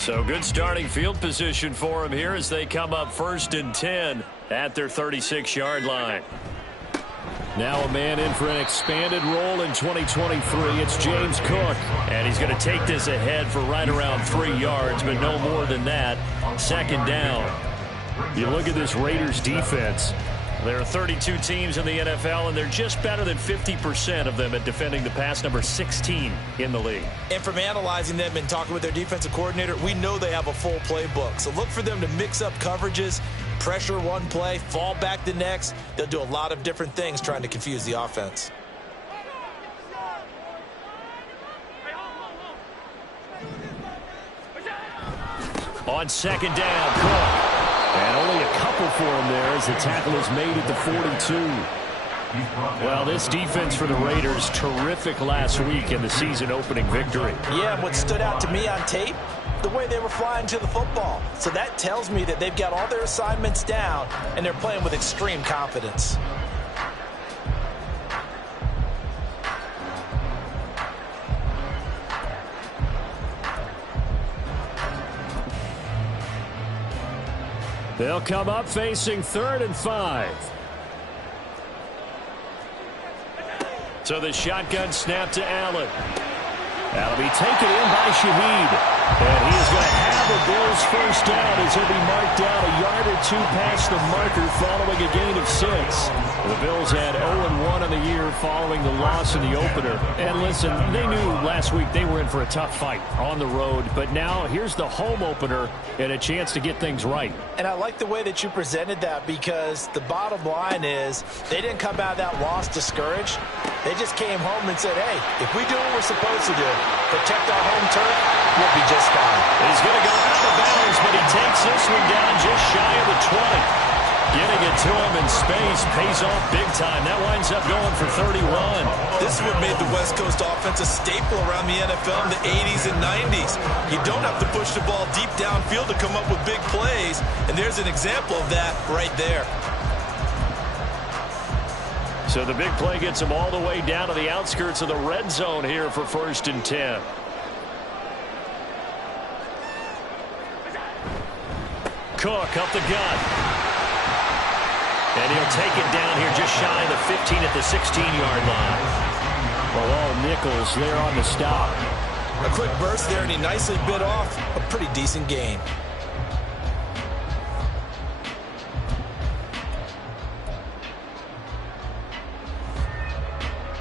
So good starting field position for him here as they come up 1st and 10 at their 36-yard line. Now a man in for an expanded role in 2023. It's James Cook. And he's going to take this ahead for right around 3 yards, but no more than that. 2nd down. You look at this Raiders defense. There are 32 teams in the NFL, and they're just better than 50% of them at defending the pass, number 16 in the league. And from analyzing them and talking with their defensive coordinator, we know they have a full playbook. So look for them to mix up coverages, pressure one play, fall back the next. They'll do a lot of different things trying to confuse the offense. On 2nd down, Cook. And only a couple for him there as the tackle is made at the 42. Well, this defense for the Raiders, terrific last week in the season-opening victory. Yeah, and what stood out to me on tape, the way they were flying to the football. So that tells me that they've got all their assignments down, and they're playing with extreme confidence. They'll come up facing 3rd and 5. So the shotgun snap to Allen. That'll be taken in by Shaheed. And he is going to have a Bills first down as he'll be marked down a yard or 2 past the marker following a gain of 6. The Bills had 0-1 on the year following the loss in the opener. And listen, they knew last week they were in for a tough fight on the road. But now here's the home opener and a chance to get things right. And I like the way that you presented that, because the bottom line is they didn't come out of that loss discouraged. They just came home and said, hey, if we do what we're supposed to do, protect our home turf, we'll be just fine. He's going to go out of bounds, but he takes this one down just shy of the 20. Getting it to him in space pays off big time. That winds up going for 31. This is what made the West Coast offense a staple around the NFL in the 80s and 90s. You don't have to push the ball deep downfield to come up with big plays, and there's an example of that right there. So the big play gets him all the way down to the outskirts of the red zone here for 1st and 10. Cook up the gut. And he'll take it down here just shy of the 15 at the 16-yard line. Well, all Nichols there on the stop. A quick burst there, and he nicely bit off a pretty decent gain.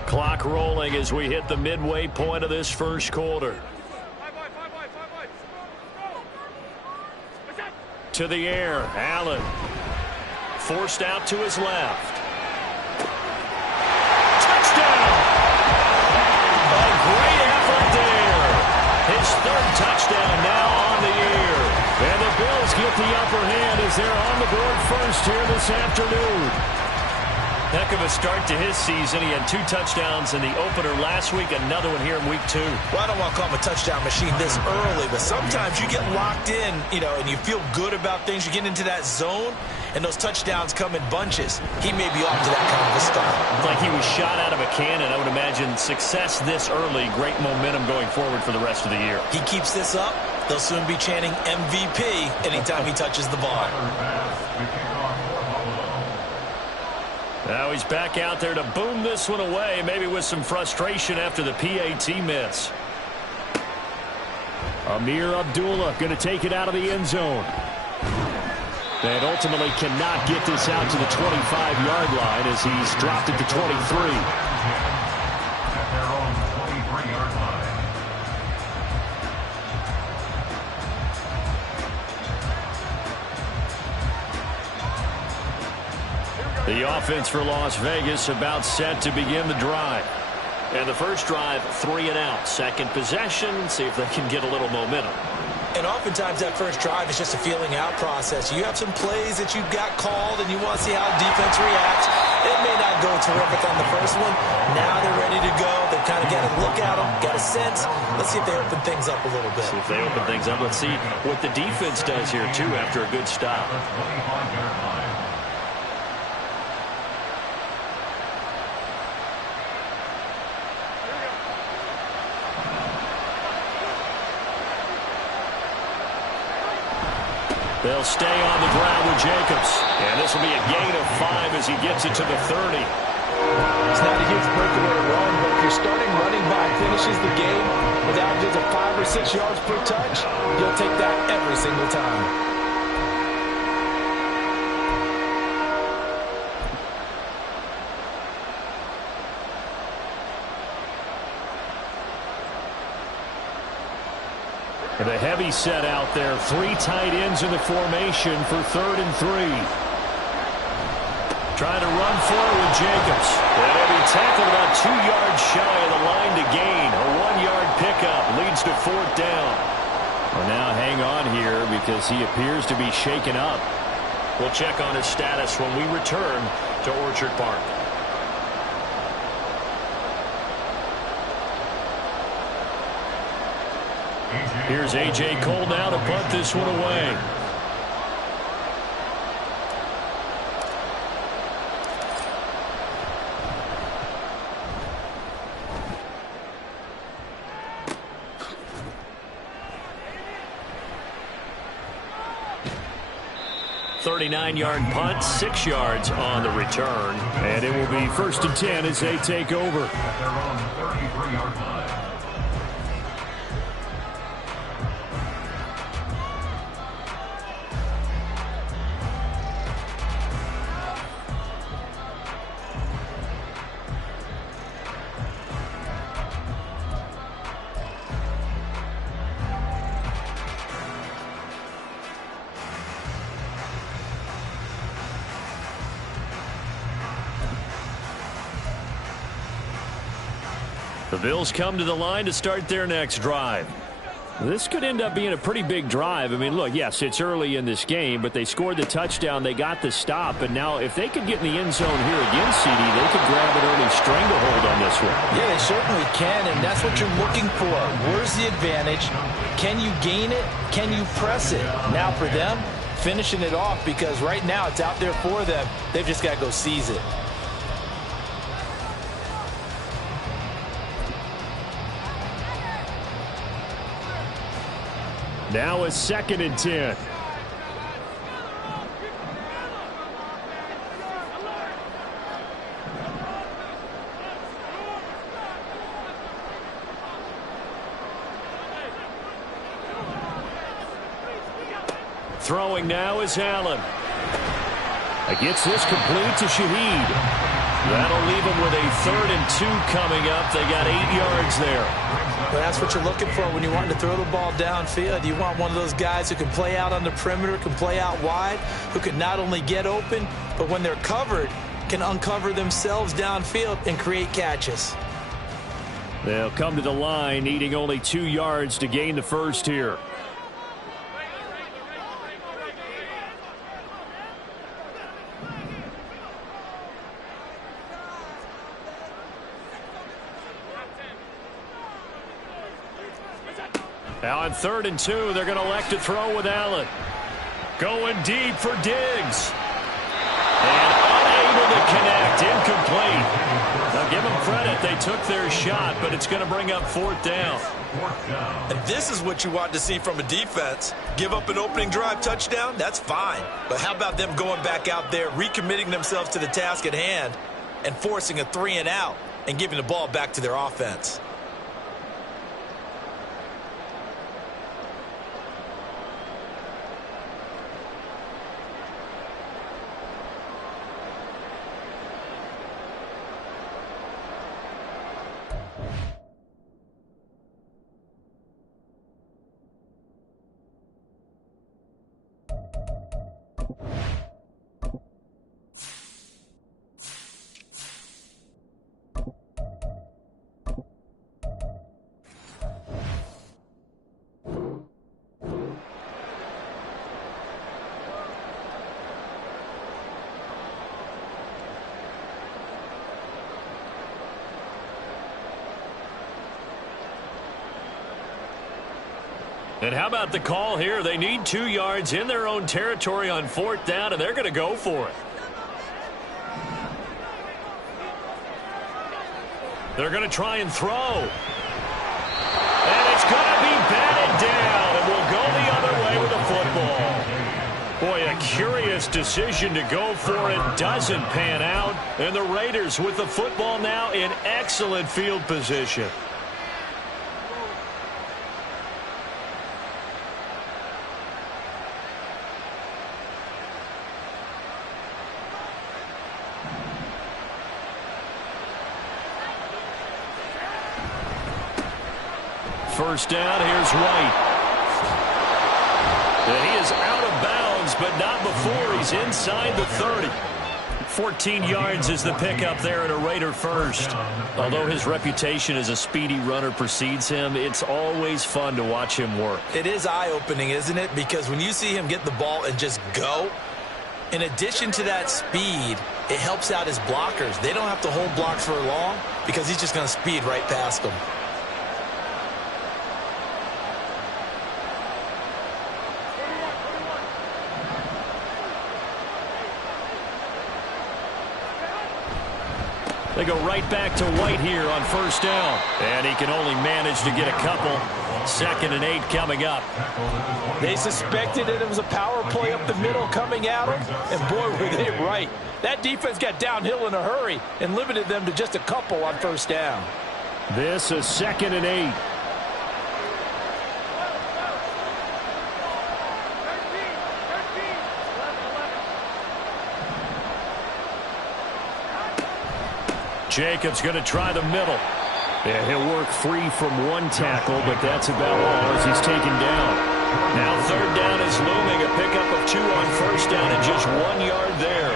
Clock rolling as we hit the midway point of this first quarter. To the air, Allen. Forced out to his left. Touchdown! A great effort there. His 3rd touchdown now on the year. And the Bills get the upper hand as they're on the board first here this afternoon. Heck of a start to his season. He had 2 touchdowns in the opener last week, another one here in week 2. Well, I don't want to call him a touchdown machine this early, but sometimes you get locked in, and you feel good about things. You get into that zone, and those touchdowns come in bunches. He may be off to that kind of a start. Like he was shot out of a cannon. I would imagine success this early, great momentum going forward for the rest of the year. He keeps this up, they'll soon be chanting MVP anytime he touches the ball. Now he's back out there to boom this one away, maybe with some frustration after the PAT miss. Amir Abdullah going to take it out of the end zone. And ultimately cannot get this out to the 25-yard line as he's dropped it to 23. The offense for Las Vegas about set to begin the drive. And the first drive, 3 and out. Second possession, see if they can get a little momentum. And oftentimes that first drive is just a feeling out process. You have some plays that you've got called and you want to see how defense reacts. It may not go terrific on the first one. Now they're ready to go. They've kind of got to look at them, got a sense. Let's see if they open things up a little bit. See if they open things up. Let's see what the defense does here, too, after a good stop. They'll stay on the ground with Jacobs. And this will be a gain of 5 as he gets it to the 30. It's not a huge breakaway to run, but if your starting running back finishes the game with averages of 5 or 6 yards per touch, you'll take that every single time. The heavy set out there. 3 tight ends in the formation for 3rd and 3. Trying to run forward with Jacobs. And he'll be tackled about 2 yards shy of the line to gain. A 1-yard pickup leads to 4th down. Well, now hang on here because he appears to be shaken up. We'll check on his status when we return to Orchard Park. Here's A.J. Cole now to punt this one away. .39-yard punt, 6 yards on the return. And it will be 1st and 10 as they take over. The Bills come to the line to start their next drive. This could end up being a pretty big drive. I mean, look, yes, it's early in this game, but they scored the touchdown. They got the stop. And now if they could get in the end zone here again, CD, they could grab an early stranglehold on this one. Yeah, they certainly can, and that's what you're looking for. Where's the advantage? Can you gain it? Can you press it? Now for them, finishing it off, because right now it's out there for them. They've just got to go seize it. Now a 2nd and 10. Throwing now is Allen. Gets this complete to Shaheed. That'll leave him with a 3rd and 2 coming up. They got 8 yards there. But that's what you're looking for when you want to throw the ball downfield. You want one of those guys who can play out on the perimeter, can play out wide, who can not only get open, but when they're covered, can uncover themselves downfield and create catches. They'll come to the line, needing only 2 yards to gain the first here. Now on 3rd and 2, they're going to elect to throw with Allen. Going deep for Diggs. And unable to connect. Incomplete. Now give them credit. They took their shot, but it's going to bring up 4th down. And this is what you want to see from a defense. Give up an opening drive touchdown, that's fine. But how about them going back out there, recommitting themselves to the task at hand, and forcing a 3-and-out and giving the ball back to their offense? And how about the call here? They need 2 yards in their own territory on 4th down, and they're going to go for it. They're going to try and throw. And it's going to be batted down, and we'll go the other way with the football. Boy, a curious decision to go for it. Doesn't pan out. And the Raiders with the football now in excellent field position. First down, here's White. And he is out of bounds, but not before he's inside the 30. 14 yards is the pickup there at a Raider first. Although his reputation as a speedy runner precedes him, it's always fun to watch him work. It is eye-opening, isn't it? Because when you see him get the ball and just go, in addition to that speed, it helps out his blockers. They don't have to hold blocks for long because he's just going to speed right past them. They go right back to White here on first down. And he can only manage to get a couple. 2nd and 8 coming up. They suspected that it was a power play up the middle coming at them. And boy, were they right. That defense got downhill in a hurry and limited them to just a couple on first down. This is 2nd and 8. Jacobs going to try the middle. Yeah, he'll work free from one tackle, but that's about all as he's taken down. Now 3rd down is looming. A pickup of 2 on first down and just 1 yard there.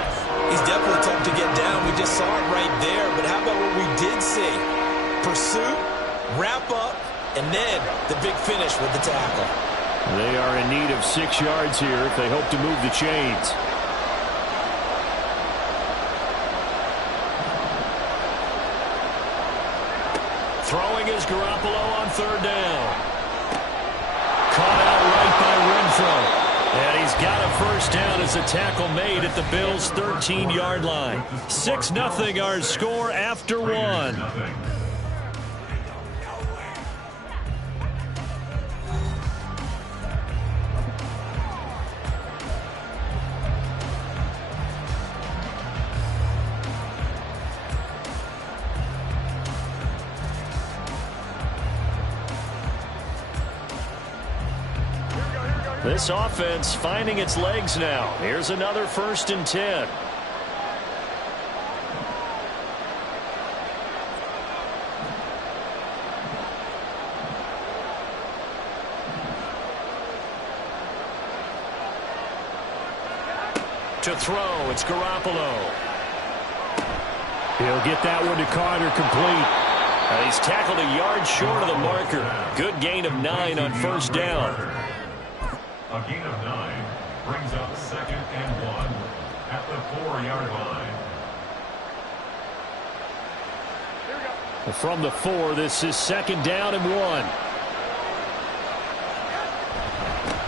He's definitely tough to get down. We just saw it right there. But how about what we did see? Pursuit, wrap up, and then the big finish with the tackle. They are in need of 6 yards here if they hope to move the chains. Throwing is Garoppolo on 3rd down. Caught out right by Renfro. And he's got a first down as a tackle made at the Bills' 13-yard line. 6-0 our score after 1. This offense finding its legs now. Here's another 1st and 10. To throw, it's Garoppolo. He'll get that one to Carter complete. He's tackled a yard short of the marker. Good gain of 9 on first down. A gain of 9 brings up 2nd and 1 at the 4-yard line. From the 4, this is 2nd down and 1.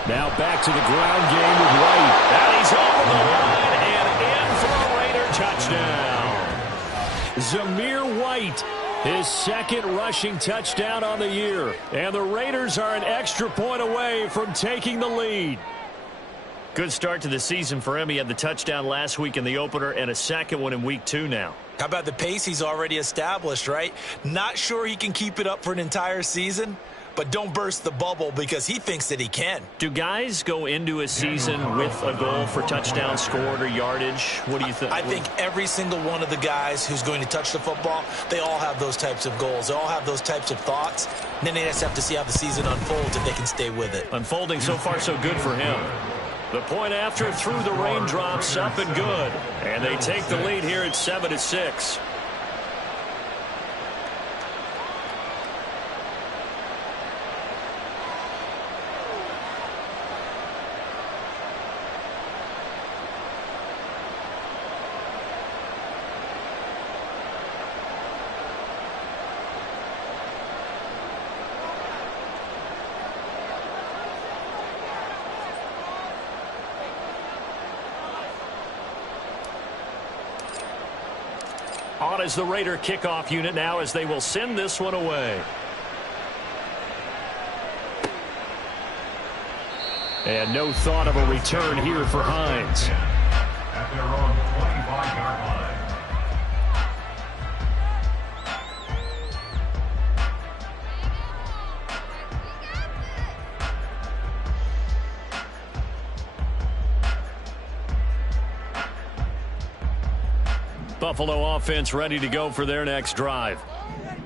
Now back to the ground game with White. And he's over the line and in for a Raider touchdown. Zamir White, his 2nd rushing touchdown on the year. And the Raiders are an extra point away from taking the lead. Good start to the season for him. He had the touchdown last week in the opener and a 2nd one in week 2 now. How about the pace he's already established, right? Not sure he can keep it up for an entire season, but don't burst the bubble because he thinks that he can. Do guys go into a season with a goal for touchdown scored or yardage? What do you think? I think every single one of the guys who's going to touch the football, they all have those types of goals. They all have those types of thoughts. And then they just have to see how the season unfolds if they can stay with it. Unfolding so far so good for him. The point after through the raindrops, up and good. And they take the lead here at 7-6. On is the Raider kickoff unit now as they will send this one away. And no thought of a return here for Hines. At their own 25-yard line. Buffalo offense ready to go for their next drive.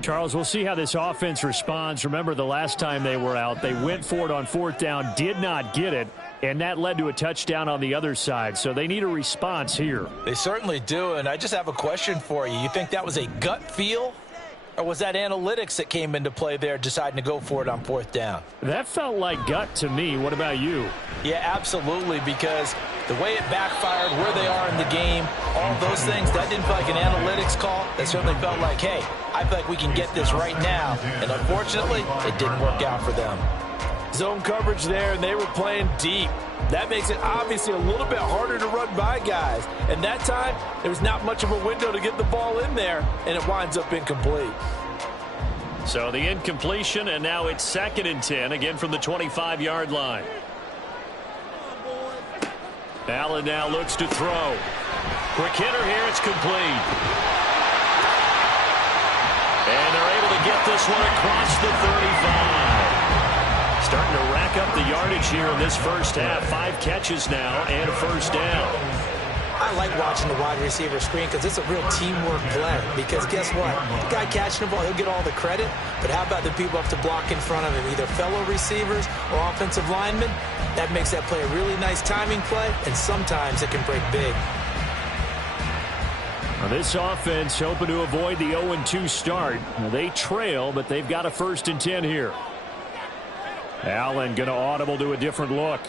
Charles, we'll see how this offense responds. Remember, the last time they were out, they went for it on 4th down, did not get it, and that led to a touchdown on the other side. So they need a response here. They certainly do, and I just have a question for you. You think that was a gut feel, or was that analytics that came into play there deciding to go for it on 4th down? That felt like gut to me. What about you? Yeah, absolutely, because the way it backfired, where they are in the game, all those things, that didn't feel like an analytics call. That certainly felt like, hey, I feel like we can get this right now. And unfortunately, it didn't work out for them. Zone coverage there, and they were playing deep. That makes it obviously a little bit harder to run by guys. And that time, there's not much of a window to get the ball in there, and it winds up incomplete. So the incompletion, and now it's 2nd and 10, again from the 25-yard line. Allen now looks to throw. Quick hitter here, it's complete. And they're able to get this one across the 35. Starting to rack up the yardage here in this first half. 5 catches now and a first down. I like watching the wide receiver screen because it's a real teamwork play. Because guess what? The guy catching the ball, he'll get all the credit. But how about the people up to block in front of him, either fellow receivers or offensive linemen? That makes that play a really nice timing play, and sometimes it can break big. Now this offense hoping to avoid the 0-2 start. Now they trail, but they've got a 1st and 10 here. Allen going to audible to a different look.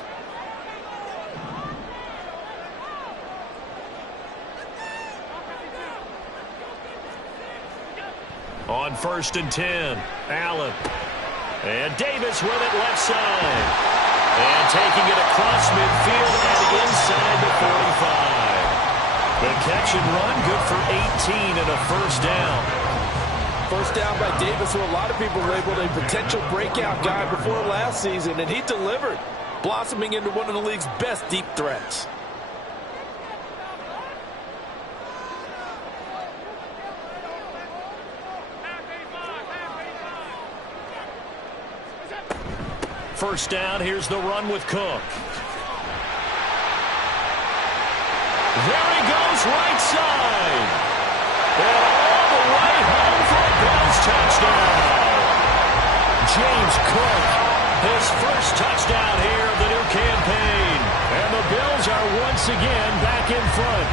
On 1st and 10, Allen. And Davis with it left side. And taking it across midfield and inside the 45. The catch and run, good for 18 and a first down. First down by Davis, who a lot of people labeled a potential breakout guy before last season, and he delivered, blossoming into one of the league's best deep threats. First down, here's the run with Cook. There he goes, right side. And all the way home for a Bills touchdown. James Cook, his first touchdown here of the new campaign. And the Bills are once again back in front.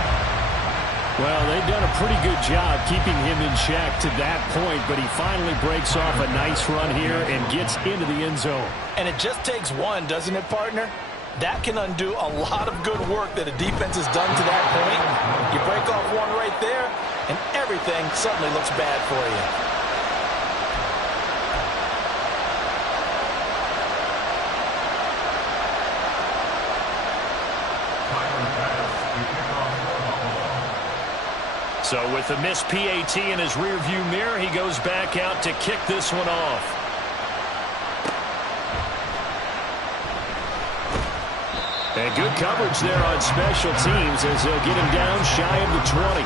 Well, they've done a pretty good job keeping him in check to that point, but he finally breaks off a nice run here and gets into the end zone. And it just takes one, doesn't it, partner? That can undo a lot of good work that a defense has done to that point. You break off one right there, and everything suddenly looks bad for you. So with the missed PAT in his rearview mirror, he goes back out to kick this one off. And good coverage there on special teams as they'll get him down shy of the 20.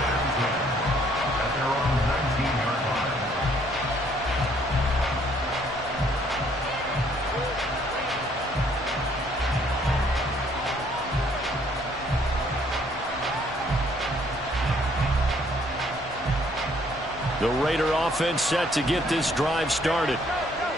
The Raider offense set to get this drive started.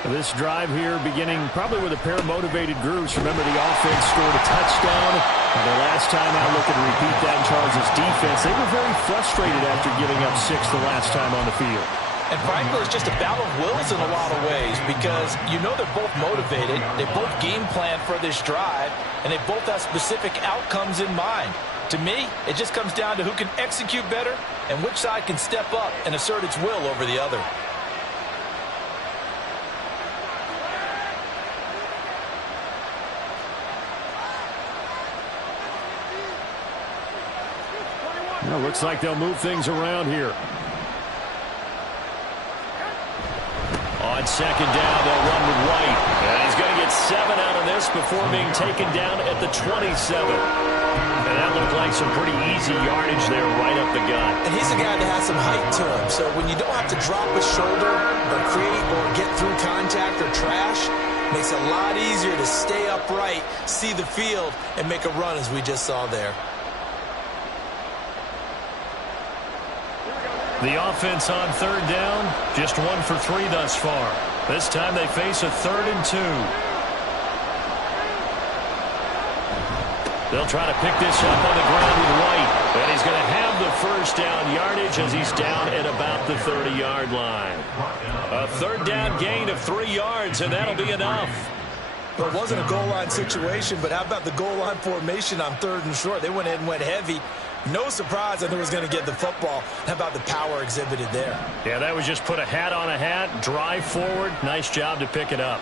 This drive here beginning probably with a pair of motivated groups. Remember, the offense scored a touchdown. And the last time out, looking to repeat that in Charles' defense, they were very frustrated after giving up 6 the last time on the field. And frankly, it's just a battle of wills in a lot of ways because you know they're both motivated. They both game plan for this drive, and they both have specific outcomes in mind. To me, it just comes down to who can execute better and which side can step up and assert its will over the other. Well, looks like they'll move things around here. On second down, they'll run with White. And he's going to get 7 out of this pass before being taken down at the 27. And that looked like some pretty easy yardage there right up the gut. And he's a guy that has some height to him. So when you don't have to drop a shoulder or create or get through contact or trash, makes it a lot easier to stay upright, see the field, and make a run as we just saw there. The offense on third down, just 1 for 3 thus far. This time they face a 3rd and 2. They'll try to pick this up on the ground with White. And he's going to have the first down yardage as he's down at about the 30-yard line. A 3rd down gain of 3 yards, and that'll be enough. Well, it wasn't a goal line situation, but how about the goal line formation on 3rd and short? They went ahead and went heavy. No surprise that they was going to get the football. How about the power exhibited there? Yeah, that was just put a hat on a hat, drive forward. Nice job to pick it up.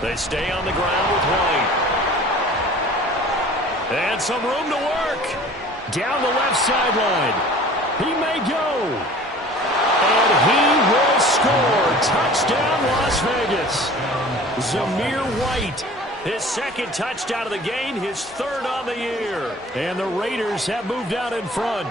They stay on the ground with White. And some room to work. Down the left sideline. He may go. And he will score. Touchdown, Las Vegas. Zamir White, his 2nd touchdown of the game, his 3rd on the year. And the Raiders have moved out in front.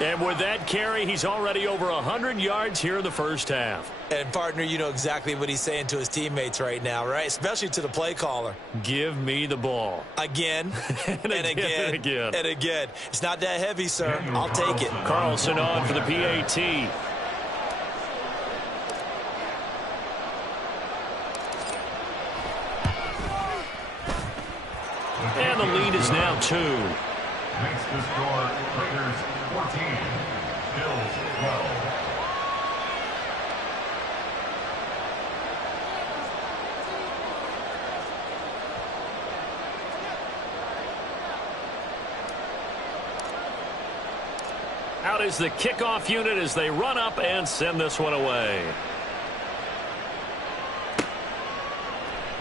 And with that carry, he's already over 100 yards here in the first half. And, partner, you know exactly what he's saying to his teammates right now, right? Especially to the play caller. Give me the ball. Again, and again, and again. And again. It's not that heavy, sir. I'll take it. Carlson on for the PAT. And the lead is now 2. Makes the score Raiders 14, Bills 12. Out is the kickoff unit as they run up and send this one away.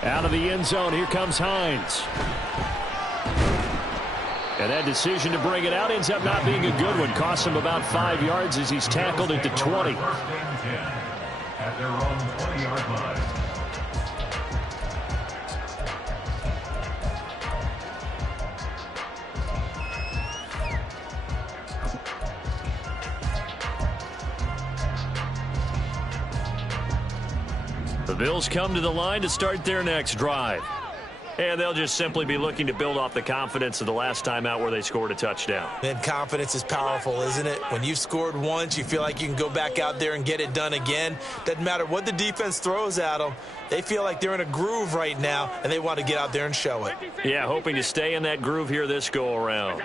Out of the end zone, here comes Hines. And that decision to bring it out ends up not being a good one. Costs him about 5 yards as he's tackled at the 20. 1st and 10 at their own 20-yard line. The Bills come to the line to start their next drive. And they'll just simply be looking to build off the confidence of the last time out where they scored a touchdown. And confidence is powerful, isn't it? When you've scored once, you feel like you can go back out there and get it done again. Doesn't matter what the defense throws at them. They feel like they're in a groove right now, and they want to get out there and show it. Yeah, hoping to stay in that groove here this go-around.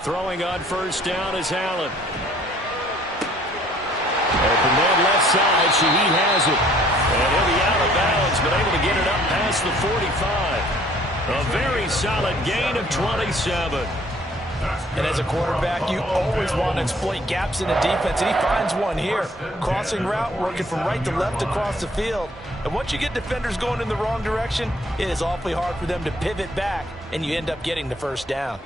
Throwing on 1st down is Allen. Open man left side. Shaheed has it. And he'll be out of bounds, but able to get it up past the 45. A very solid gain of 27. And as a quarterback, you always want to exploit gaps in the defense, and he finds one here. Crossing route, working from right to left across the field. And once you get defenders going in the wrong direction, it is awfully hard for them to pivot back, and you end up getting the 1st down.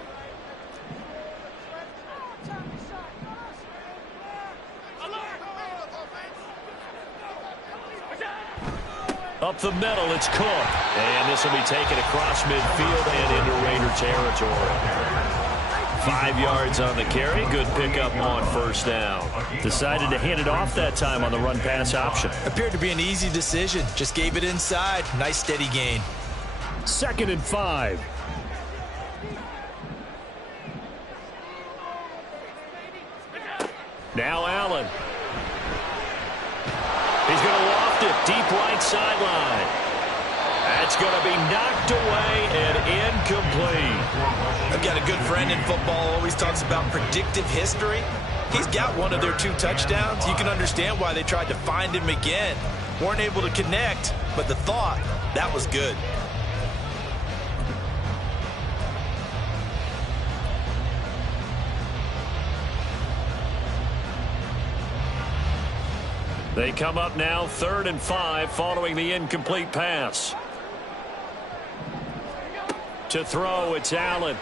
Up the middle, it's Cook. And this will be taken across midfield and into Raider territory. 5 yards on the carry. Good pickup on 1st down. Decided to hand it off that time on the run-pass option. Appeared to be an easy decision. Just gave it inside. Nice steady gain. 2nd and 5. Now Allen. He's going to loft it deep right sideline. That's going to be knocked away and incomplete. I've got a good friend in football, always talks about predictive history. He's got one of their 2 touchdowns. You can understand why they tried to find him again. Weren't able to connect, but the thought, that was good. They come up now 3rd and 5 following the incomplete pass. To throw, it's Allen.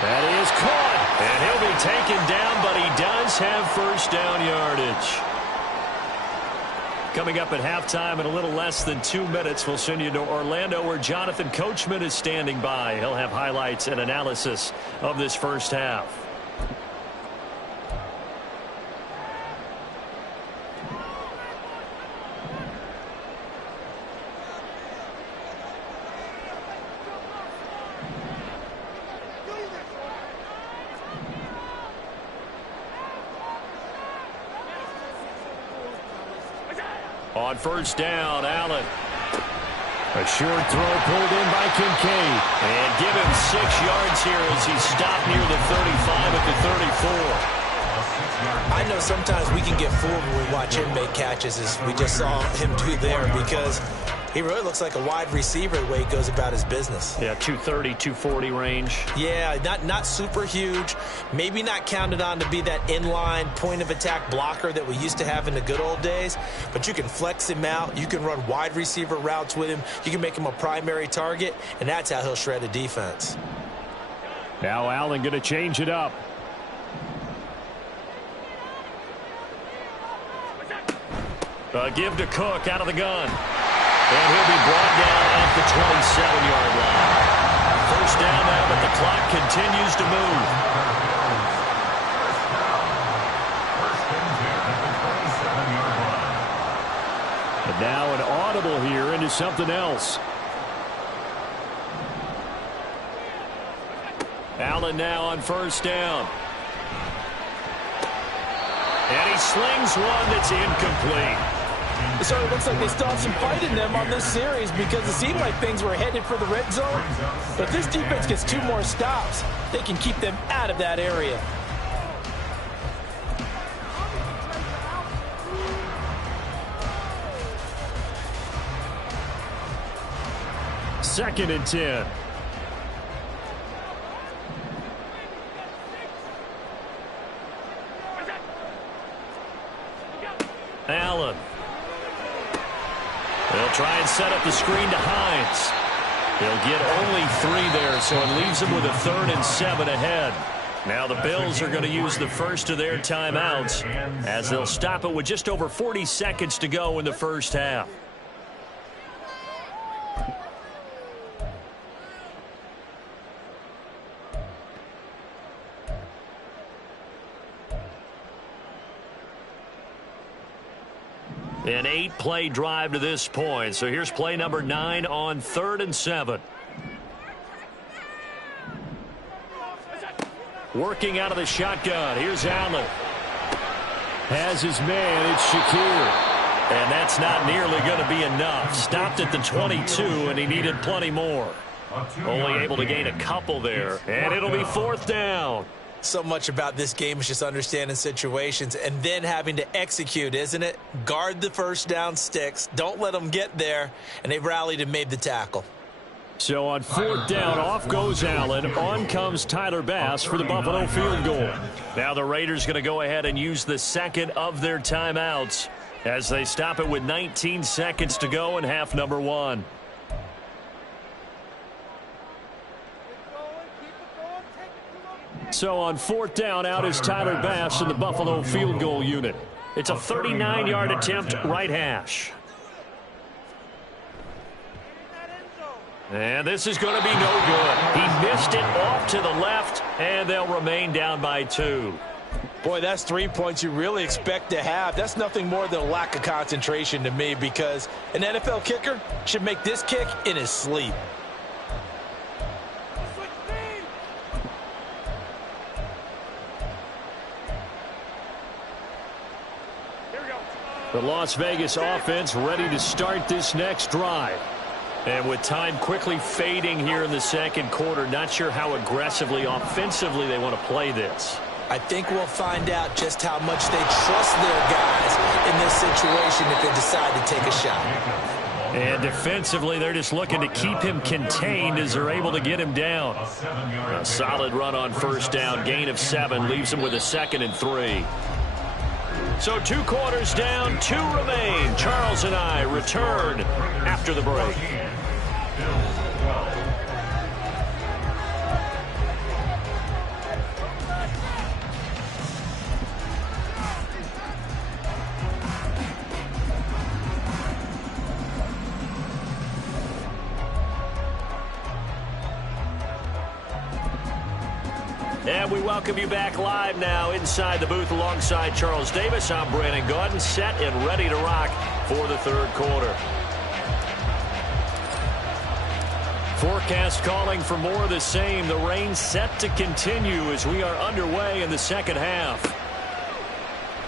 That is caught. And he'll be taken down, but he does have first down yardage. Coming up at halftime in a little less than 2 minutes, we'll send you to Orlando where Jonathan Coachman is standing by. He'll have highlights and analysis of this first half. On first down, Allen. A short throw pulled in by Kincaid. And give him 6 yards here as he stopped near the 35 at the 34. I know sometimes we can get fooled when we watch him make catches, as we just saw him do there, because he really looks like a wide receiver the way he goes about his business. Yeah, 230, 240 range. Yeah, not super huge. Maybe not counted on to be that inline point-of-attack blocker that we used to have in the good old days, but you can flex him out. You can run wide receiver routes with him. You can make him a primary target, and that's how he'll shred a defense. Now Allen going to change it up. Give to Cook out of the gun. And he'll be brought down at the 27-yard line. First down now, but the clock continues to move. And now an audible here into something else. Allen now on first down. And he slings one that's incomplete. It certainly looks like they still have some fight in them on this series because it seemed like things were headed for the red zone. But if this defense gets 2 more stops, they can keep them out of that area. Second and 10. Allen. They'll try and set up the screen to Hines. He'll get only 3 there, so it leaves him with a 3rd and 7 ahead. Now the Bills are going to use the first of their timeouts as they'll stop it with just over 40 seconds to go in the first half. An 8-play drive to this point. So here's play number 9 on 3rd and 7. Working out of the shotgun. Here's Allen. Has his man. It's Shakir. And that's not nearly going to be enough. Stopped at the 22, and he needed plenty more. Only able to gain a couple there. And it'll be 4th down. So much about this game is just understanding situations and then having to execute, isn't it? Guard the first down sticks. Don't let them get there. And they've rallied and made the tackle. So on 4th down, off goes Allen. On comes Tyler Bass for the Buffalo field goal. Now the Raiders going to go ahead and use the second of their timeouts as they stop it with 19 seconds to go in half number 1. So on 4th down, out is Tyler Bass in the Buffalo field goal unit. It's a 39-yard attempt, right hash. And this is going to be no good. He missed it off to the left, and they'll remain down by 2. Boy, that's 3 points you really expect to have. That's nothing more than a lack of concentration to me because an NFL kicker should make this kick in his sleep. The Las Vegas offense ready to start this next drive. And with time quickly fading here in the second quarter, not sure how aggressively, offensively they want to play this. I think we'll find out just how much they trust their guys in this situation if they decide to take a shot. And defensively, they're just looking to keep him contained as they're able to get him down. A solid run on first down, gain of 7, leaves him with a 2nd and 3. So 2 quarters down, 2 remain. Charles and I return after the break. Bills 12. And we welcome you back live now inside the booth alongside Charles Davis. I'm Brandon Gaudin, set and ready to rock for the third quarter. Forecast calling for more of the same. The rain set to continue as we are underway in the second half.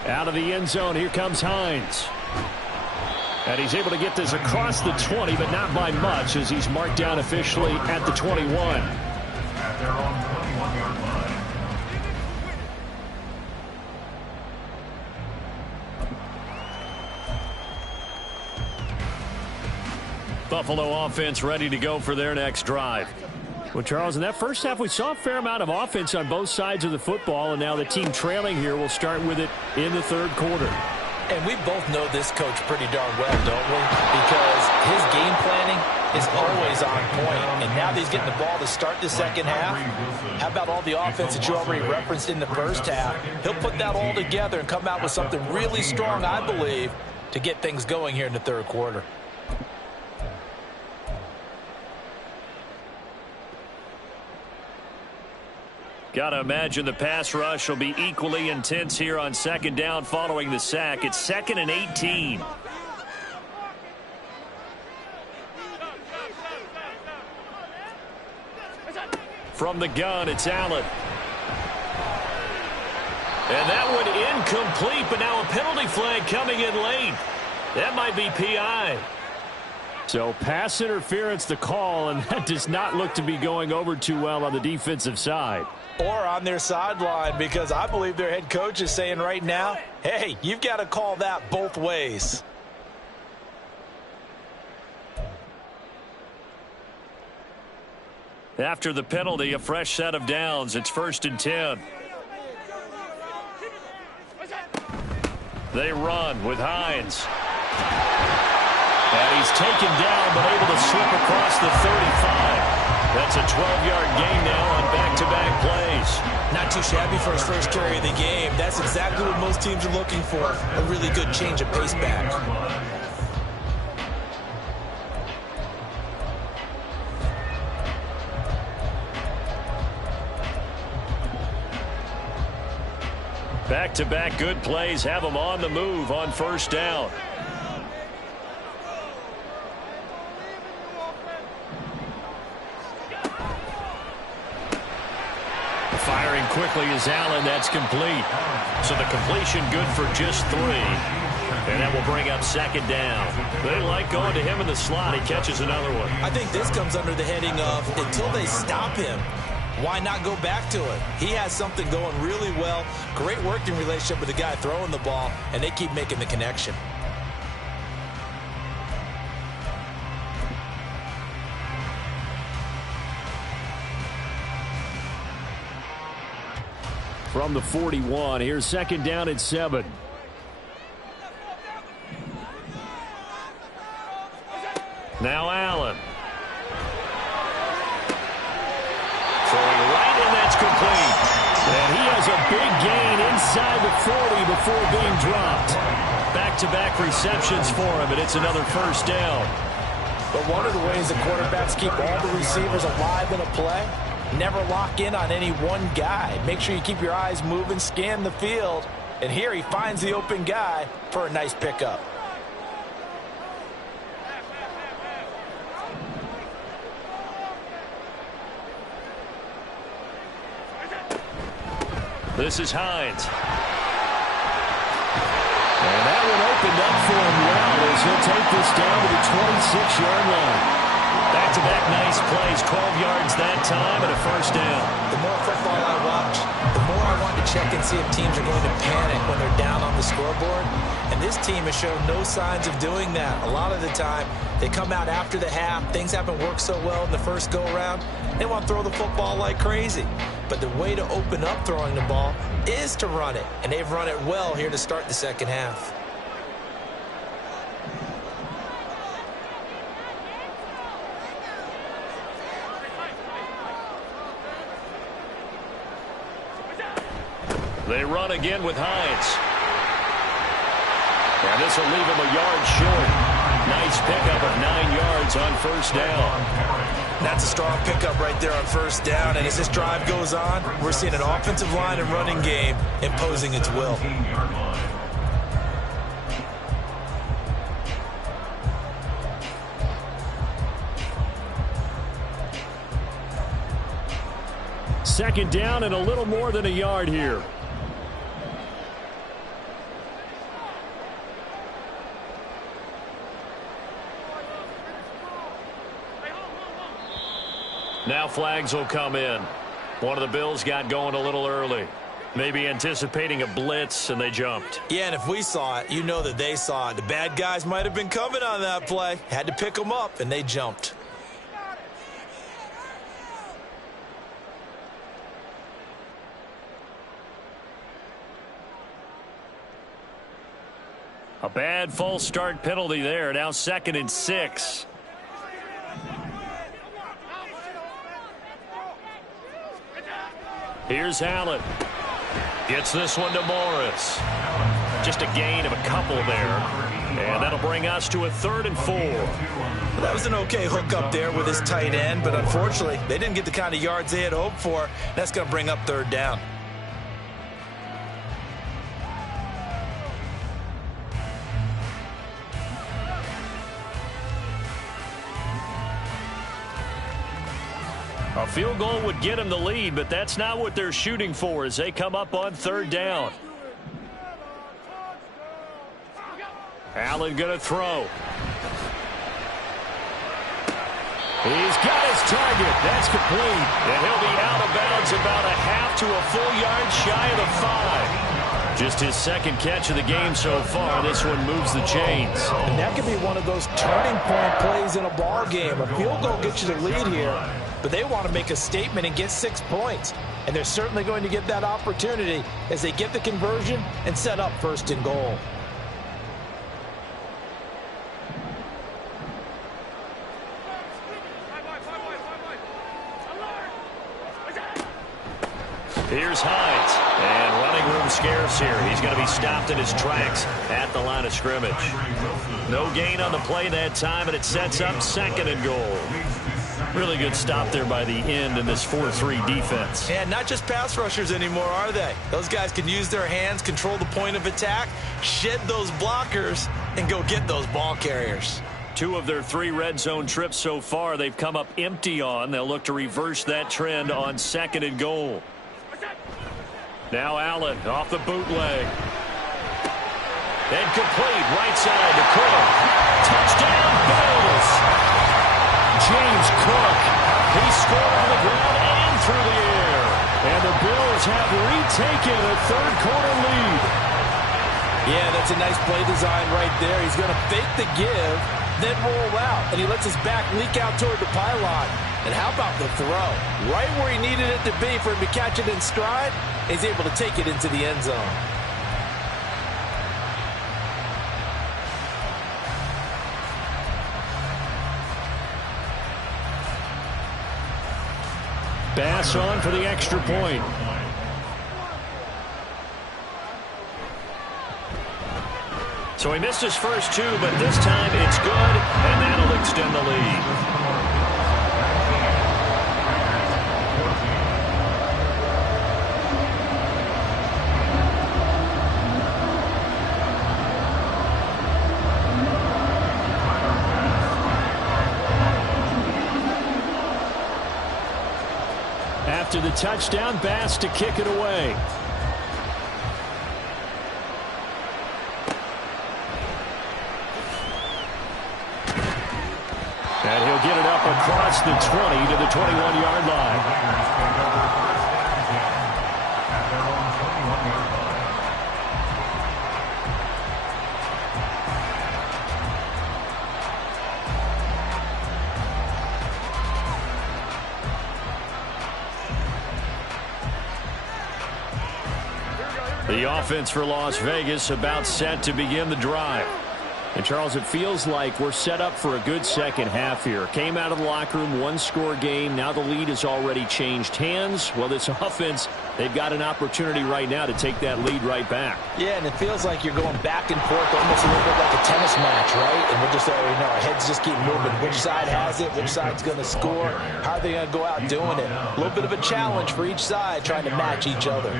Out of the end zone, here comes Hines. And he's able to get this across the 20, but not by much as he's marked down officially at the 21. At their own 21-yard line. Buffalo offense ready to go for their next drive. Well, Charles, in that first half, we saw a fair amount of offense on both sides of the football, and now the team trailing here will start with it in the third quarter. And we both know this coach pretty darn well, don't we? Because his game planning is always on point. And now that he's getting the ball to start the second half, how about all the offense that you already referenced in the first half? He'll put that all together and come out with something really strong, I believe, to get things going here in the third quarter. Got to imagine the pass rush will be equally intense here on second down following the sack. It's 2nd and 18. From the gun, it's Allen. And that one incomplete, but now a penalty flag coming in late. That might be PI. So pass interference the call, and that does not look to be going over too well on the defensive side. Or on their sideline, because I believe their head coach is saying right now, hey, you've got to call that both ways. After the penalty, a fresh set of downs. It's 1st and 10. They run with Hines. And he's taken down, but able to slip across the 35. That's a 12-yard gain now on back-to-back plays. Not too shabby for his first carry of the game. That's exactly what most teams are looking for, a really good change of pace back. Back-to-back good plays have him on the move on first down. Firing quickly is Allen. That's complete. So the completion good for just 3. And that will bring up second down. They like going to him in the slot. He catches another one. I think this comes under the heading of until they stop him, why not go back to it? He has something going really well. Great working relationship with the guy throwing the ball, and they keep making the connection. From the 41, here's second down at 7. Now Allen. Throwing right, and that's complete. And he has a big gain inside the 40 before being dropped. Back-to-back receptions for him, and it's another first down. But one of the ways the quarterbacks keep all the receivers alive in a play, never lock in on any one guy. Make sure you keep your eyes moving, scan the field. And here he finds the open guy for a nice pickup. This is Hines. And that one opened up for him well as he'll take this down to the 26-yard line. Back-to-back nice plays, 12 yards that time, and a first down. The more football I watch, the more I want to check and see if teams are going to panic when they're down on the scoreboard. And this team has shown no signs of doing that. A lot of the time, they come out after the half. Things haven't worked so well in the first go-around. They want to throw the football like crazy. But the way to open up throwing the ball is to run it. And they've run it well here to start the second half. They run again with Hines. And this will leave him a yard short. nice pickup of 9 yards on first down. That's a strong pickup right there on first down. And as this drive goes on, we're seeing an offensive line and running game imposing its will. Second down and a little more than a yard here. Now flags will come in. One of the Bills got going a little early. Maybe anticipating a blitz, and they jumped. Yeah, and if we saw it, you know that they saw it. The bad guys might have been coming on that play. Had to pick them up, and they jumped. A bad false start penalty there. Now 2nd and 6. Here's Allen. Gets this one to Morris. Just a gain of a couple there. And that'll bring us to a 3rd and 4. Well, that was an okay hook up there with his tight end, but unfortunately, they didn't get the kind of yards they had hoped for. That's going to bring up 3rd down. A field goal would get them the lead, but that's not what they're shooting for as they come up on 3rd down. Allen going to throw. He's got his target. That's complete. And he'll be out of bounds about a half to a full yard shy of the 5. Just his 2nd catch of the game so far. This one moves the chains. And that could be one of those turning point plays in a ball game. A field goal gets you the lead here, but they want to make a statement and get 6 points. And they're certainly going to get that opportunity as they get the conversion and set up 1st and goal. Here's Hines. And running room scarce here. He's going to be stopped in his tracks at the line of scrimmage. No gain on the play that time, and it sets up 2nd and goal. Really good stop there by the end in this 4-3 defense. And not just pass rushers anymore, are they? Those guys can use their hands, control the point of attack, shed those blockers, and go get those ball carriers. 2 of their 3 red zone trips so far they've come up empty on. They'll look to reverse that trend on 2nd and goal. Now Allen off the bootleg. And complete right side to Cook. Touchdown Bills. James Cook. He scored on the ground and through the air. And the Bills have retaken a 3rd quarter lead. Yeah, that's a nice play design right there. He's going to fake the give, then roll out. And he lets his back leak out toward the pylon. And how about the throw? Right where he needed it to be for him to catch it in stride. He's able to take it into the end zone. Bass on for the extra point. So he missed his first 2, but this time it's good, and that'll extend the lead. After the touchdown, Bass to kick it away. And he'll get it up across the 20 to the 21-yard line. The offense for Las Vegas about set to begin the drive. And, Charles, it feels like we're set up for a good second half here. Came out of the locker room, one-score game. Now the lead has already changed hands. Well, this offense, they've got an opportunity right now to take that lead right back. Yeah, and it feels like you're going back and forth, almost a little bit like a tennis match, right? And we'll just already know our heads just keep moving. Which side has it? Which side's going to score? How are they going to go out doing it? A little bit of a challenge for each side trying to match each other.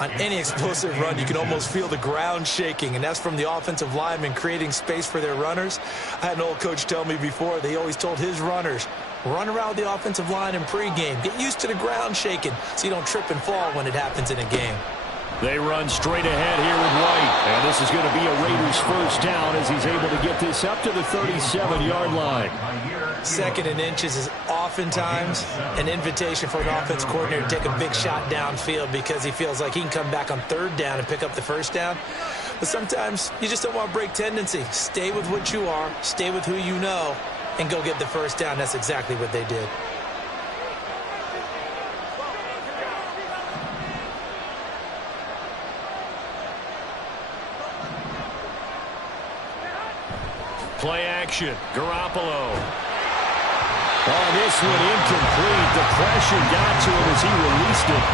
On any explosive run, you can almost feel the ground shaking, and that's from the offensive linemen creating space for their runners. I had an old coach tell me before, they always told his runners, run around the offensive line in pregame. Get used to the ground shaking so you don't trip and fall when it happens in a game. They run straight ahead here with White, and this is going to be a Raiders first down as he's able to get this up to the 37-yard line. Second and inches is oftentimes an invitation for an offense coordinator to take a big shot downfield because he feels like he can come back on third down and pick up the first down. But sometimes you just don't want to break tendency. Stay with what you are, stay with who you know, and go get the first down. That's exactly what they did. Play action, Garoppolo. Oh, this one incomplete. The pressure got to him as he released it.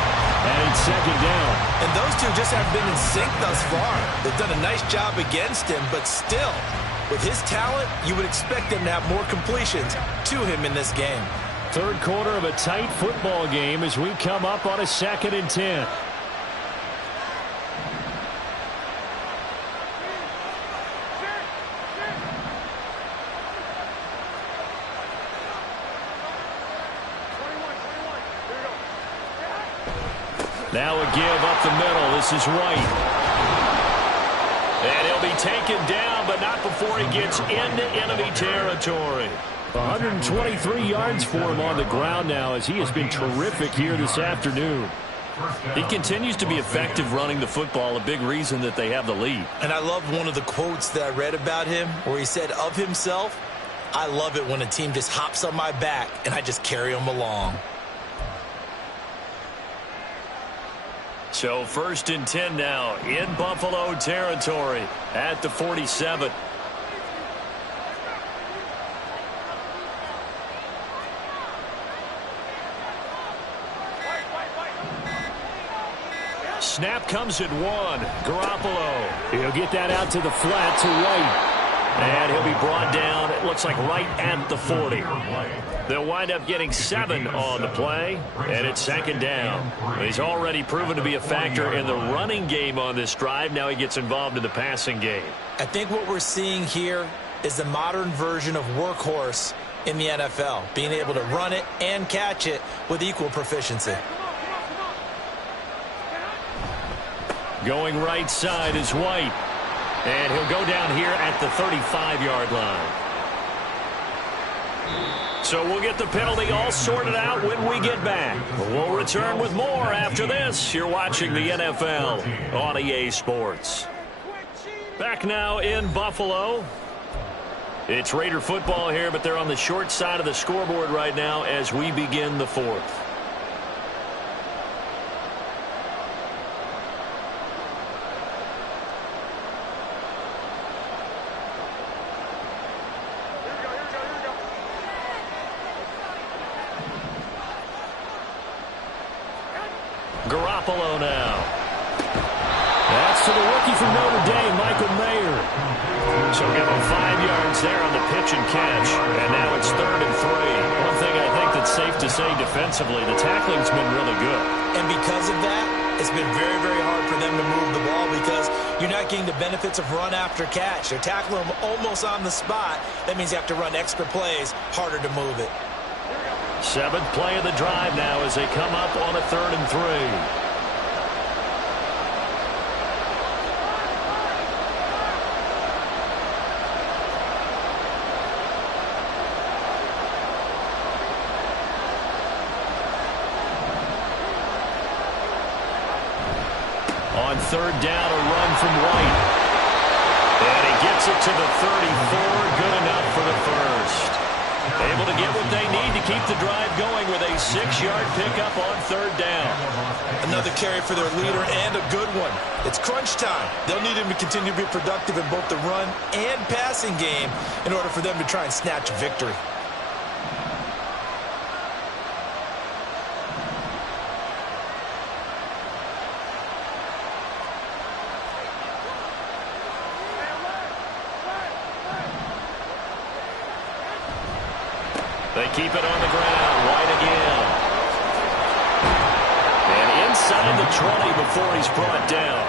And it's second down. And those two just have been in sync thus far. They've done a nice job against him, but still, with his talent, you would expect him to have more completions to him in this game. Third quarter of a tight football game as we come up on a 2nd and 10. Now a give up the middle. This is White. And he'll be taken down, but not before he gets into enemy territory. 123 yards for him on the ground now as he has been terrific here this afternoon. He continues to be effective running the football, a big reason that they have the lead. And I love one of the quotes that I read about him where he said of himself, I love it when a team just hops on my back and I just carry them along. So 1st and 10 now in Buffalo territory at the 47. Snap comes at 1. Garoppolo. He'll get that out to the flat to White. And he'll be brought down, it looks like right at the 40. They'll wind up getting 7 on the play, and it's second down. He's already proven to be a factor in the running game on this drive. Now he gets involved in the passing game. I think what we're seeing here is the modern version of workhorse in the NFL, being able to run it and catch it with equal proficiency. Going right side is White. And he'll go down here at the 35-yard line. So we'll get the penalty all sorted out when we get back. We'll return with more after this. You're watching the NFL on EA Sports. Back now in Buffalo. It's Raider football here, but they're on the short side of the scoreboard right now as we begin the 4th. Garoppolo now. That's to the rookie from Notre Dame, Michael Mayer. So give him 5 yards there on the pitch and catch. And now it's 3rd and 3. One thing I think that's safe to say defensively, the tackling's been really good. And because of that, it's been very, very hard for them to move the ball because you're not getting the benefits of run after catch. They're tackling them almost on the spot. That means you have to run extra plays, harder to move it. 7th play of the drive now as they come up on a 3rd and 3. On 3rd down, a run from White. And he gets it to the 34. Good enough for the first. Able to get what they need to keep the drive going with a 6-yard pickup on 3rd down. Another carry for their leader and a good one. It's crunch time. They'll need him to continue to be productive in both the run and passing game in order for them to try and snatch a victory. They keep it on the ground. White again. And inside the 20 before he's brought down.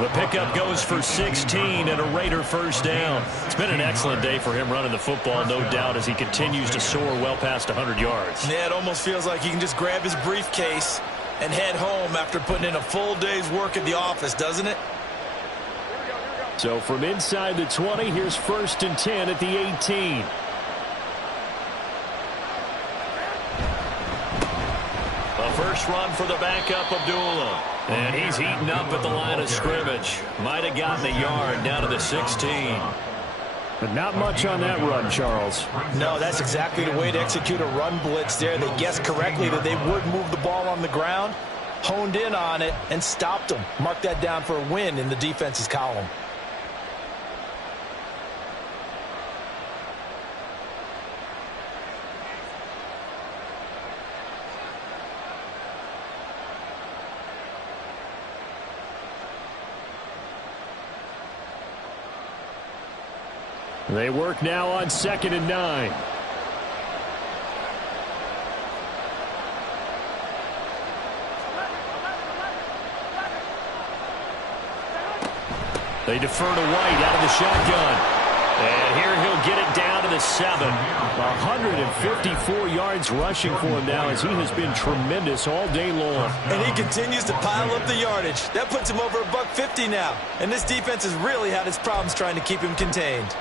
The pickup goes for 16 and a Raider 1st down. It's been an excellent day for him running the football, no doubt, as he continues to soar well past 100 yards. Yeah, it almost feels like he can just grab his briefcase and head home after putting in a full day's work at the office, doesn't it? So from inside the 20, here's 1st and 10 at the 18. First run for the backup, Abdullah. And he's heating up at the line of scrimmage. Might have gotten a yard down to the 16. But not much on that run, Charles. No, that's exactly the way to execute a run blitz there. They guessed correctly that they would move the ball on the ground, honed in on it, and stopped them. Mark that down for a win in the defense's column. They work now on 2nd and 9. They defer to White out of the shotgun. And here he'll get it down to the 7. 154 yards rushing for him now as he has been tremendous all day long. And he continues to pile up the yardage. That puts him over $150 now. And this defense has really had its problems trying to keep him contained.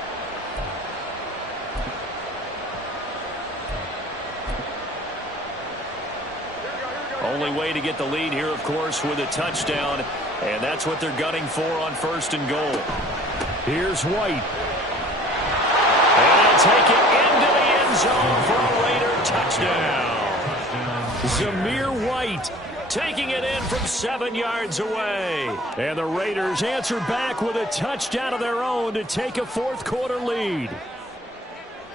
Only way to get the lead here, of course, with a touchdown. And that's what they're gunning for on 1st and goal. Here's White. And he'll take it into the end zone for a Raider touchdown. Zamir White taking it in from 7 yards away. And the Raiders answer back with a touchdown of their own to take a 4th quarter lead.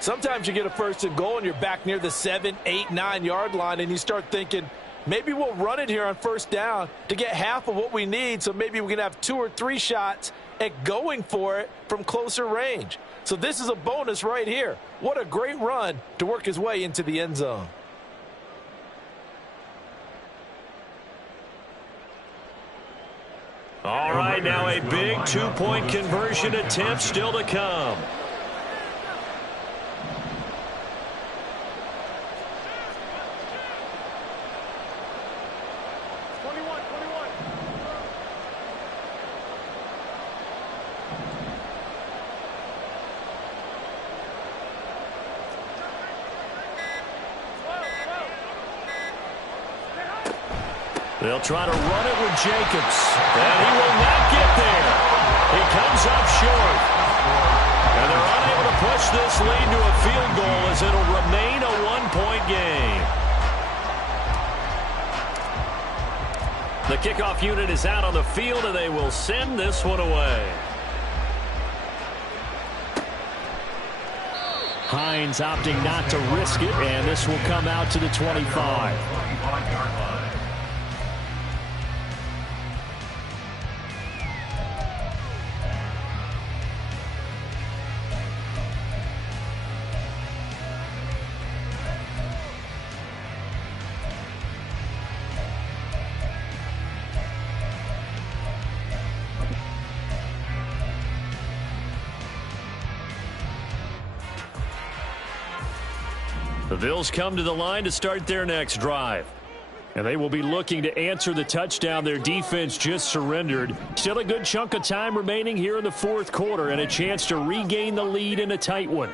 Sometimes you get a 1st and goal and you're back near the 7, 8, 9 yard line and you start thinking, maybe we'll run it here on 1st down to get half of what we need, so maybe we can have 2 or 3 shots at going for it from closer range. So this is a bonus right here. What a great run to work his way into the end zone. All right, now a big 2-point conversion attempt still to come. They'll try to run it with Jacobs. And he will not get there. He comes up short. And they're unable to push this lead to a field goal as it'll remain a 1-point game. The kickoff unit is out on the field, and they will send this one away. Hines opting not to risk it, and this will come out to the 25. The Bills come to the line to start their next drive. And they will be looking to answer the touchdown their defense just surrendered. Still a good chunk of time remaining here in the 4th quarter and a chance to regain the lead in a tight one.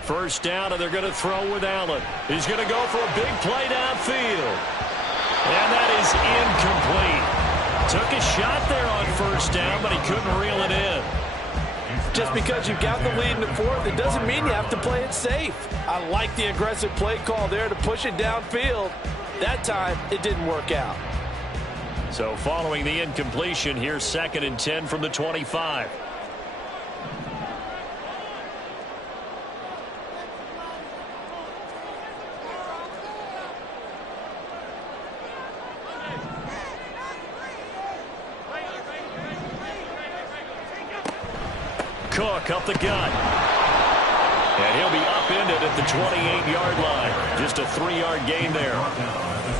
First down, and they're going to throw with Allen. He's going to go for a big play downfield. And that is incomplete. Took a shot there on first down, but he couldn't reel it in. Just because you've got the lead in the fourth, it doesn't mean you have to play it safe. I like the aggressive play call there to push it downfield. That time, it didn't work out. So following the incompletion, here's 2nd and 10 from the 25. Cook up the gut. And he'll be upended at the 28-yard line. Just a 3-yard gain there.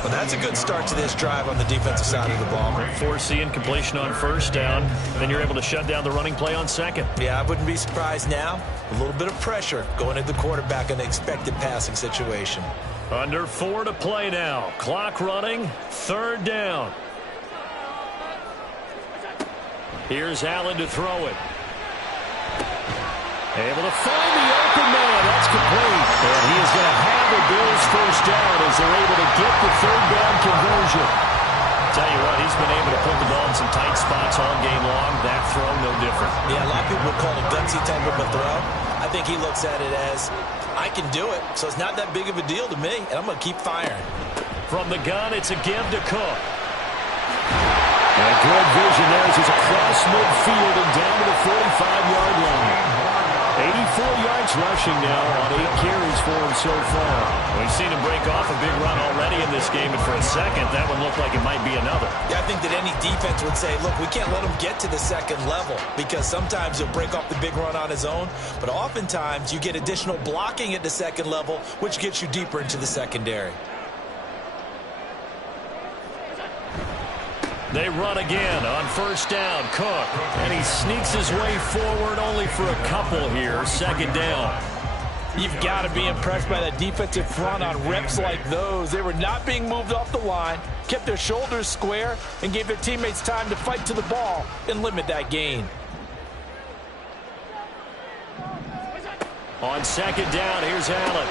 Well, that's a good start to this drive on the defensive side of the ball. Force the incompletion on first down. Then you're able to shut down the running play on second. Yeah, I wouldn't be surprised now. A little bit of pressure going at the quarterback in an expected passing situation. Under 4 to play now. Clock running. 3rd down. Here's Allen to throw it. Able to find the open man. That's complete. And he is going to have the Bills first down as they're able to get the 3rd down conversion. Tell you what, he's been able to put the ball in some tight spots all game long. That throw, no different. Yeah, a lot of people would call it a gutsy type of a throw. I think he looks at it as, I can do it, so it's not that big of a deal to me, and I'm going to keep firing. From the gun, it's a give to Cook. And good vision there as he's across midfield and down to the 45-yard line. 84 yards rushing now on 8 carries for him so far. We've seen him break off a big run already in this game, and for a second, that one looked like it might be another. Yeah, I think that any defense would say, look, we can't let him get to the second level because sometimes he'll break off the big run on his own, but oftentimes you get additional blocking at the second level, which gets you deeper into the secondary. They run again on first down. Cook. And he sneaks his way forward only for a couple here. 2nd down. You've got to be impressed by that defensive front on reps like those. They were not being moved off the line, kept their shoulders square, and gave their teammates time to fight to the ball and limit that gain. On 2nd down, here's Allen.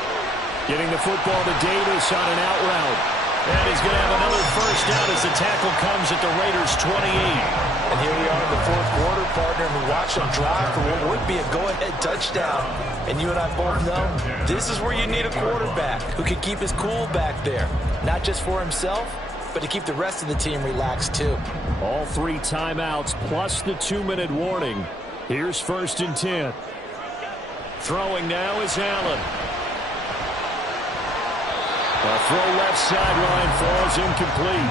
Getting the football to Davis on an out route. And he's going to have another first down as the tackle comes at the Raiders' 28. And here we are in the 4th quarter, partner, and we watch them drive for what would be a go-ahead touchdown. And you and I both know this is where you need a quarterback who can keep his cool back there, not just for himself, but to keep the rest of the team relaxed too. All 3 timeouts plus the 2-minute warning. Here's 1st and 10. Throwing now is Allen. A throw left sideline falls incomplete.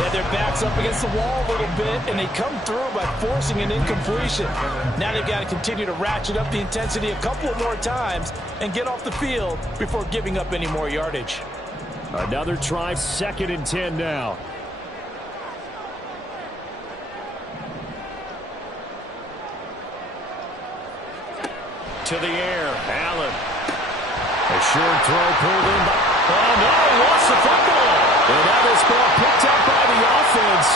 Yeah, their back's up against the wall a little bit, and they come through by forcing an incompletion. Now they've got to continue to ratchet up the intensity a couple more times and get off the field before giving up any more yardage. Another try, 2nd and 10 now. To the air, Allen. A short throw pulled in by... Oh, no, he lost the football. And that is ball picked up by the offense.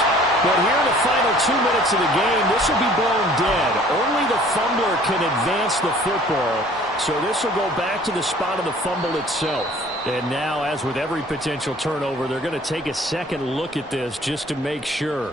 But here in the final 2 minutes of the game, this will be blown dead. Only the fumbler can advance the football. So this will go back to the spot of the fumble itself. And now, as with every potential turnover, they're going to take a second look at this just to make sure.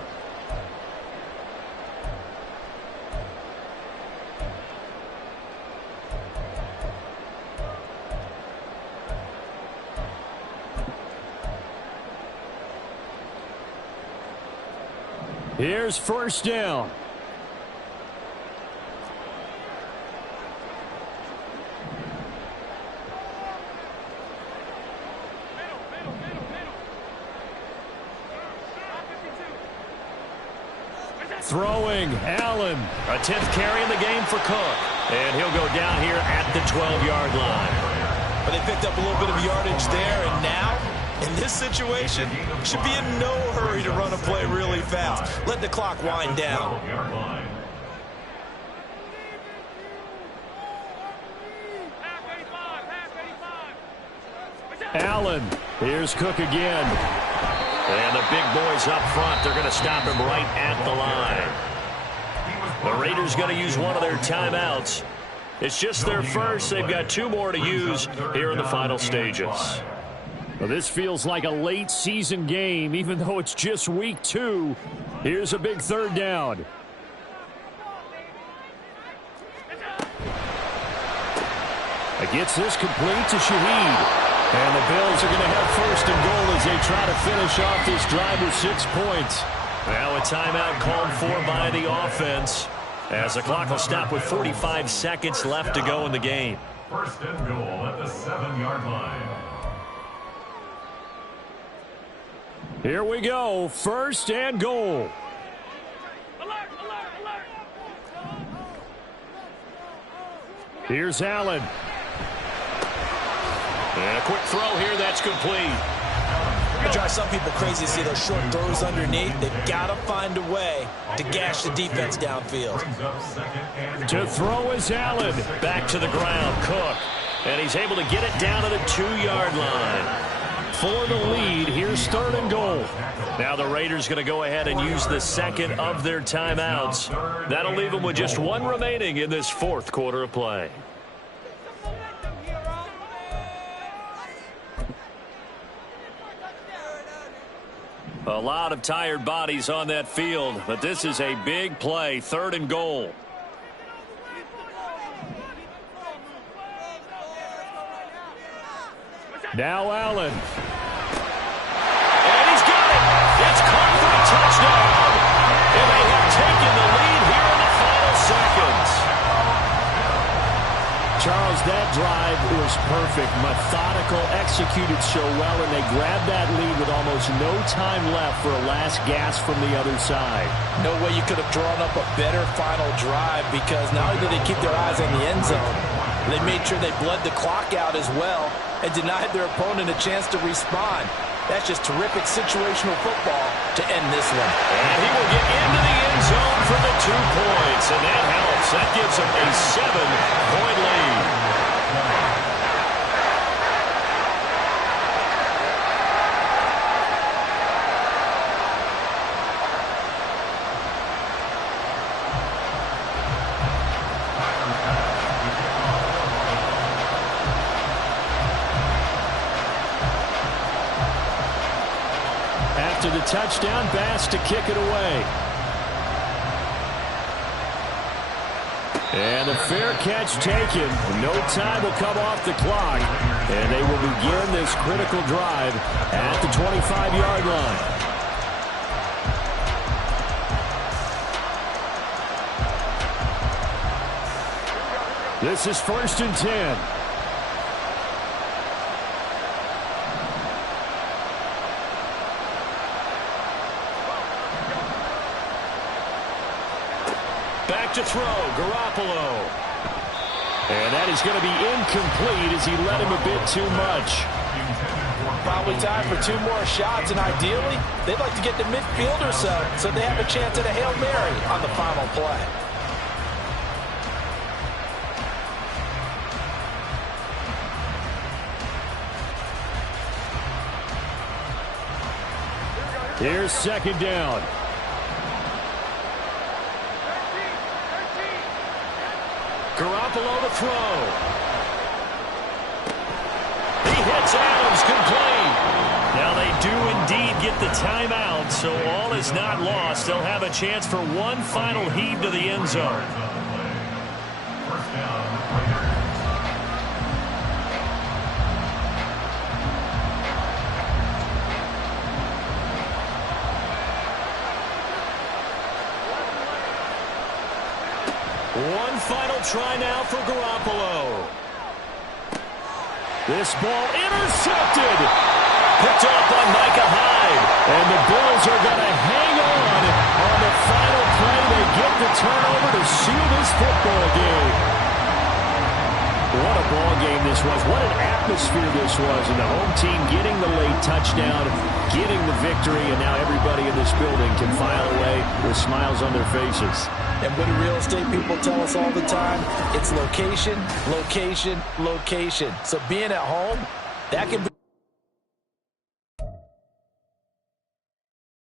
Here's 1st down. Throwing, Allen. A 10th carry in the game for Cook. And he'll go down here at the 12-yard line. But they picked up a little bit of yardage there, and now, in this situation, should be in no hurry to run a play really fast. Let the clock wind down. Allen. Here's Cook again. And the big boys up front, they're going to stop him right at the line. The Raiders going to use one of their timeouts. It's just their first. They've got 2 more to use here in the final stages. Well, this feels like a late season game, even though it's just week 2. Here's a big third down. It gets this complete to Shaheed. And the Bills are going to have first and goal as they try to finish off this drive with 6 points. Now a timeout called for by the offense as the clock will stop with 45 seconds left to go in the game. First and goal at the 7-yard line. Here we go. First and goal. Here's Allen. And a quick throw here that's complete. It drives some people crazy to see those short throws underneath. They've got to find a way to gash the defense downfield. To throw is Allen. Back to the ground, Cook. And he's able to get it down to the 2-yard line. For the lead, here's third and goal. Now the Raiders going to go ahead and use the second of their timeouts. That'll leave them with just one remaining in this fourth quarter of play. A lot of tired bodies on that field, but this is a big play, third and goal. Now Allen. And he's got it. It's caught for a touchdown. And they have taken the lead here in the final seconds. Charles, that drive was perfect, methodical, executed so well, and they grabbed that lead with almost no time left for a last gasp from the other side. No way you could have drawn up a better final drive, because not only did they keep their eyes on the end zone, they made sure they bled the clock out as well and denied their opponent a chance to respond. That's just terrific situational football to end this one. And he will get into the end zone for the 2 points, and that helps. That gives him a 7-point lead. After the touchdown, Bass to kick it away. And a fair catch taken. No time will come off the clock. And they will begin this critical drive at the 25-yard line. This is first and 10. Back to throw, Garoppolo. And that is going to be incomplete as he led him a bit too much. Probably time for 2 more shots, and ideally, they'd like to get to midfield or so they have a chance at a Hail Mary on the final play. Here's second down. Garoppolo to throw. He hits Adams, complete. Now they do indeed get the timeout, so all is not lost. They'll have a chance for one final heave to the end zone. First down. One final try now for Garoppolo. This ball intercepted. Picked up by Micah Hyde. And the Bills are going to hang on the final play. They get the turnover to seal this football game. What a ball game this was. What an atmosphere this was. And the home team getting the late touchdown, getting the victory, and now everybody in this building can file away with smiles on their faces. And what do real estate people tell us all the time? It's location, location, location. So being at home, that can